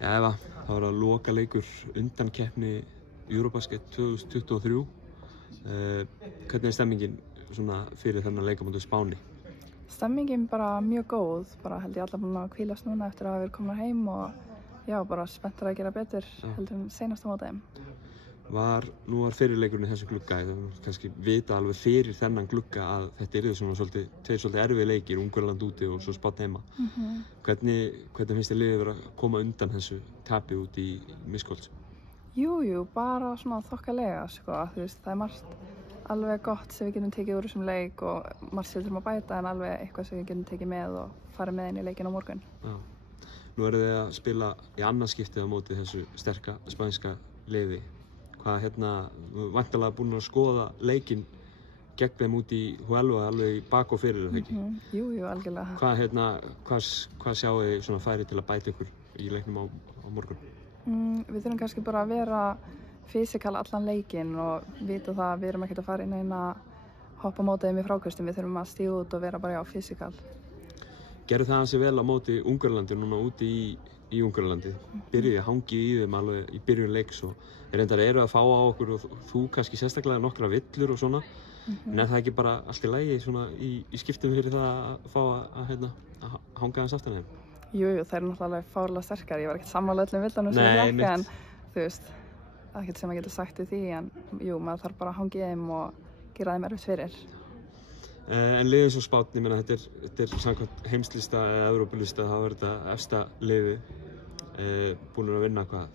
Já, Eva, það var að loka leikur undankeppni Eurobasket 2023. Hvernig stemmingin svona fyrir þennan leik á móti Spáni? Stemmingin bara mjög góð, bara held ég alla búin að hvílast núna eftir að hafa verið komin heim og já, bara spenntur að gera betur heldur en seinasta móti þeim. Nú var fyrirleikurinn í þessum glugga, það kannski vita alveg fyrir þennan glugga að þetta yrði svona svolítið erfið leikir, Ungverjaland úti og svo Spánn heima. Hvernig finnst þér liðið vera að koma undan þessu tapi út í Miskolc? Jú, bara svona þokkalega, sko, þú veist, það er margt alveg gott sem við getum tekið úr þessum leik og margt sem við þurfum að bæta en alveg eitthvað sem við getum tekið með og farið með inn í leikinn á morgun. Já. Nú eru þið að spila í annað skiptið á móti þessu sterka spænska liði. Hvað væntanlega búin að skoða leikinn gegn þeim út í Huelva alveg bak og fyrir það ekki? Jú, algjörlega. Hvað sjáu þið svona færi til að bæta ykkur í leiknum á morgun? Við þurfum kannski bara að vera fysikal allan leikinn og vita það að við erum ekkert að fara inn að hoppa á móti þeim í frákvöstum, við þurfum að stíga út og vera bara fysikal. Gerðu það ansi vel á móti Ungverjalandi núna úti í Ungverjalandi. Byrjuði að hangi í þeim alveg í byrjun leiks og reyndar eru að fá á okkur og þú kannski sérstaklega nokkra villur og svona. En er það ekki bara allt í lagi svona í skiptum fyrir það að fá að hanga aðeins aftan þeim? Jú, það er náttúrulega fárlega sterkar. Ég var ekkert sammála öllum villunum sem ég hrekka en þú veist, það er ekkert sem maður getur sagt í því en jú, maður þarf bara að hanga í þeim og gera þeim erfitt fyrir. En liðið eins og Spánn, ég meina þetta er samkvæmt heimslista eða Evrópulista, þá er þetta efsta liði búin að vinna hvað?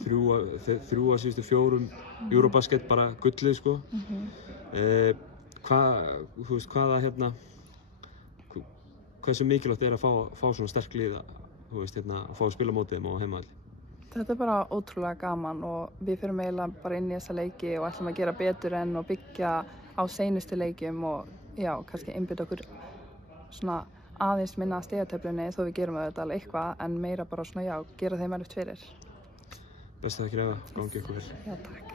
Þrjú af síðustu 4 Eurobasket bara gullið sko. Þú veist hversu mikilvægt er að fá svona sterk lið að fá að spila á móti þeim og heimavelli? Þetta er bara ótrúlega gaman og við förum eiginlega bara inn í þessa leiki og ætlum að gera betur en að byggja á seinustu leikjum og já, kannski einbeita okkur svona aðeins minna að stigatöflunni þó við gerum þetta alveg eitthvað en meira bara svona já, gera þeim erfitt fyrir. Best að þakka Eva, gangi ykkur vel. Já, takk.